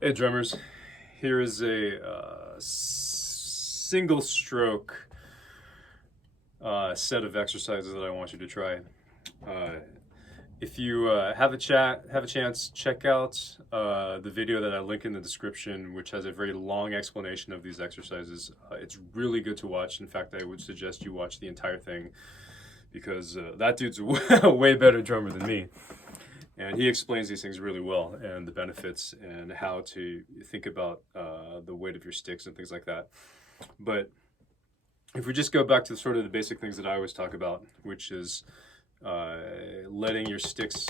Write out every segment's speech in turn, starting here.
Hey drummers, here is a single stroke set of exercises that I want you to try. Uh, if you have a chance, check out the video that I link in the description, which has a very long explanation of these exercises. It's really good to watch. In fact, I would suggest you watch the entire thing because that dude's a way better drummer than me. And he explains these things really well and the benefits and how to think about the weight of your sticks and things like that. But if we just go back to sort of the basic things that I always talk about, which is letting your sticks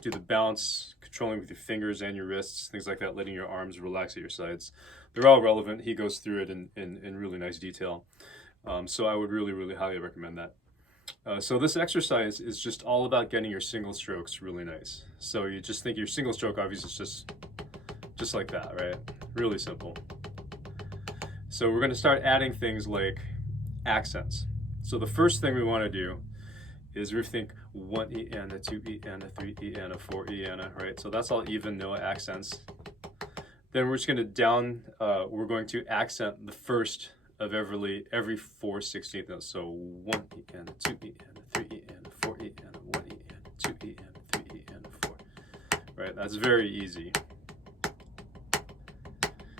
do the bounce, controlling with your fingers and your wrists, things like that, letting your arms relax at your sides. They're all relevant. He goes through it in really nice detail. So I would really, really highly recommend that. So this exercise is just all about getting your single strokes really nice. So you just think your single stroke obviously is just like that, right? Really simple. So we're going to start adding things like accents. So the first thing we want to do is we think 1 E and a 2 E and a 3 E and a 4 E and a, right? So that's all even, no accents. Then we're just going to we're going to accent the first of every 4/16 notes. So 1 E and a 2 E and a 3 E and a 4 E and a 1 E and a 2 E and a 3 E and a 4. Right, that's very easy.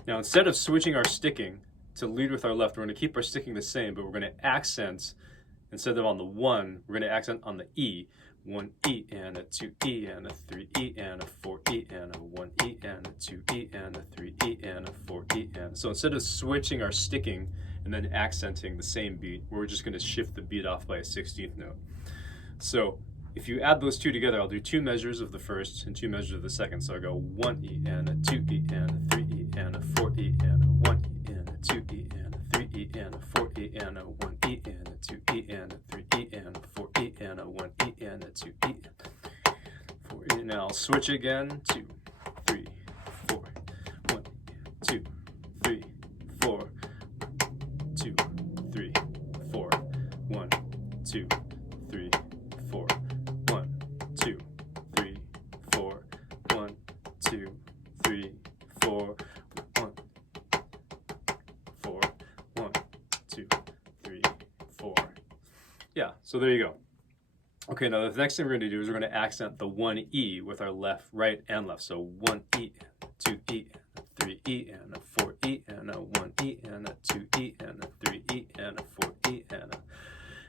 Now instead of switching our sticking to lead with our left, we're going to keep our sticking the same, but we're going to accent, instead of on the 1, we're going to accent on the E. 1 E and a 2 E and a 3 E and a 4 E and a 1 E and a 2 E and a 3 E and a 4 E and. So instead of switching our sticking and then accenting the same beat, we're just going to shift the beat off by a 16th note. So if you add those two together, I'll do 2 measures of the first and 2 measures of the second. So I go 1 E and a 2 E and a 3 E and a 4 E and a 1 E and a 2 E and a 3 E and a 4 E and a 1 E and a 2 E and a 3 E and a 4 E and a 1 E and a 2 E. 4 E. Now I'll switch again. 2, 3, 4. 1, 2, 3, 4. 2, 3, 4. 1, 2, 3, 4. 1, 2, 3, 4. 1, 2, 3, 4. 1, 4. 1, 2, 3, 4. Yeah, so there you go. Okay, now the next thing we're going to do is we're going to accent the 1 E with our left, right, and left. So 1 E, 2 E, 3 E, and a 4 E, and a 1 E, and a 2 E, and a 3 E, and a 4 E, and a...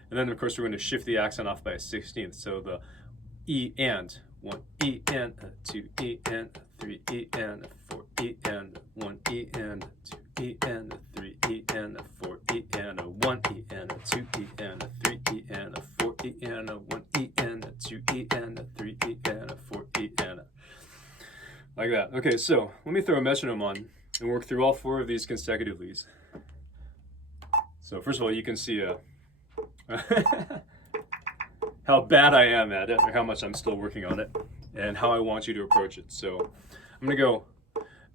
And then, of course, we're going to shift the accent off by a 16th. So the E and 1 E and a 2 E and a 3 E and a 4 E and a 1 E and a 2 E and a 3 E and a 4 E and a 1 E and a 2 E and a 3 E and a 4 E and a 1 E and a 2 E and a 3 E and a 4 E and a... Like that. Okay, so let me throw a metronome on and work through all 4 of these consecutively. So first of all, you can see how bad I am at it, or how much I'm still working on it, and how I want you to approach it. So I'm going to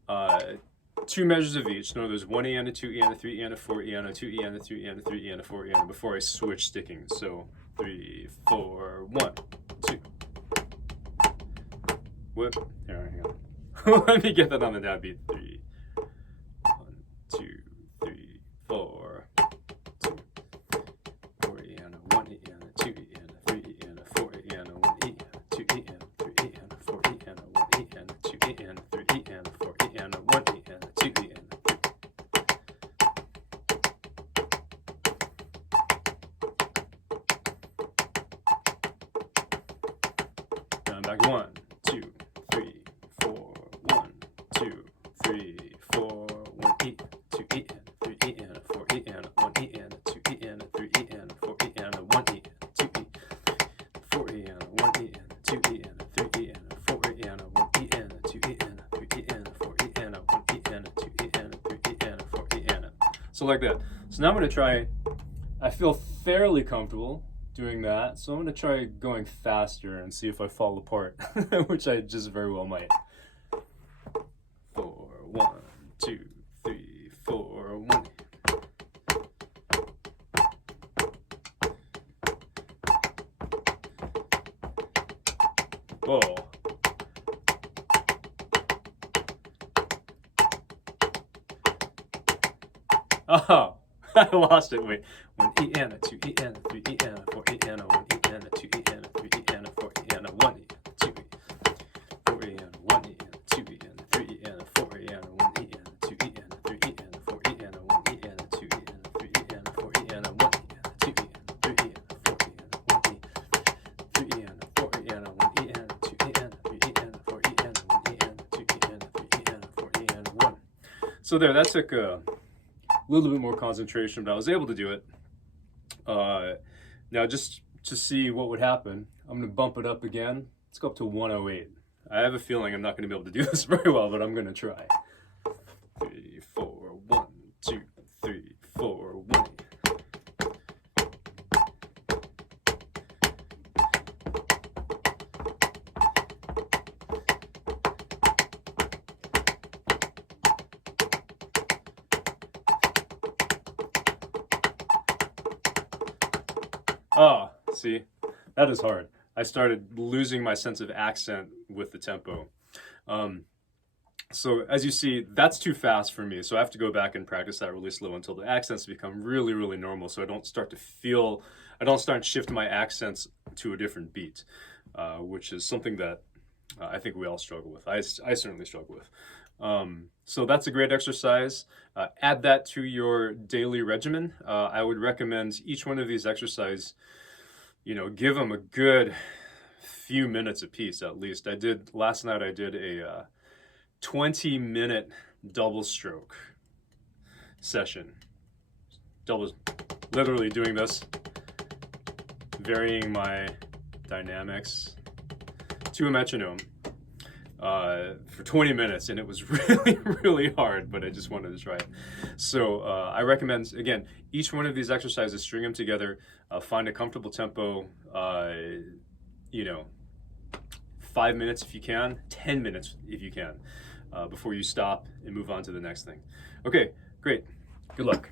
go 2 measures of each. No, there's 1 E and a 2 E and a 3 E and a 4 E and a 2 E and a 3 E and a 3 E and a 4 E and a, before I switch sticking. So 3, 4, 1, 2. Whoop. Here, hang on. Let me get that on the downbeat. 3, 1, 2, 3, 4. 2, 4 E and a 1 E and a 2 E and a 3 E and a 4 E and a 1 E and a 2 E and a 3 E and a 4 E and a 1 E and a 2 E and a 3 E and a 4 E and a 1 E and a 2 E and a 3. Now back 1, 2, 3, 4. 1, 2, 3, 4. 1 E, 2 E and a 3 E and a 4 E and a 1 E and a 2 E and a 3 E and a 4 E and a 1 E and a 2 E, 4 E and a 1 E and a 2 E and a 3 E and a 4 E and a 1 E and a 2 E and a 3 E and a 4 E and a 1 E and a 2 E and a 3 E and a 4 E and a... So like that. So now I'm going to try, I feel fairly comfortable doing that, so I'm going to try going faster and see if I fall apart, which I just very well might. 4, 1, 2, 3, 4, 1. Whoa. Oh, I lost it. Wait. 1 E and a 2 E and a 3 E and a 4 E and a 1 E and a 2 E and a 3 E and a 4 E and a 1 E and a 2 E. 4 E and a 1 E and a 2 E and a 3 E and a 4 E and a 1 E and a 2 E and a 3 E and a 4 E and a 1 E and a 2 E and a 3 E and a 4 E and a 1 E and a 2 E and a 3 E and a 4 E and a 1 E. 3 E and a 4 E and a 1 E and a 2 E and a 3 E and a 4 E and a 1 E and a 2 E and a 3 E and a 4 E and a 1. So there, that took a little bit more concentration, but I was able to do it. Now just to see what would happen, I'm going to bump it up again. Let's go up to 108. I have a feeling I'm not going to be able to do this very well, but I'm going to try. 3, 4, 1, 2, 3, 4, 1. Oh, see, that is hard. I started losing my sense of accent with the tempo. So as you see, that's too fast for me. So I have to go back and practice that really slow until the accents become really, really normal. So I don't start to shift my accents to a different beat, which is something that I think we all struggle with. I certainly struggle with. So that's a great exercise. Add that to your daily regimen. I would recommend each one of these exercises, give them a good few minutes a piece at least. Last night I did a 20-minute double stroke session. Literally doing this, varying my dynamics to a metronome for 20 minutes, and it was really, really hard, but I just wanted to try it. So I recommend, again, each one of these exercises, string them together, find a comfortable tempo, 5 minutes if you can, 10 minutes if you can, before you stop and move on to the next thing. Okay, great. Good luck.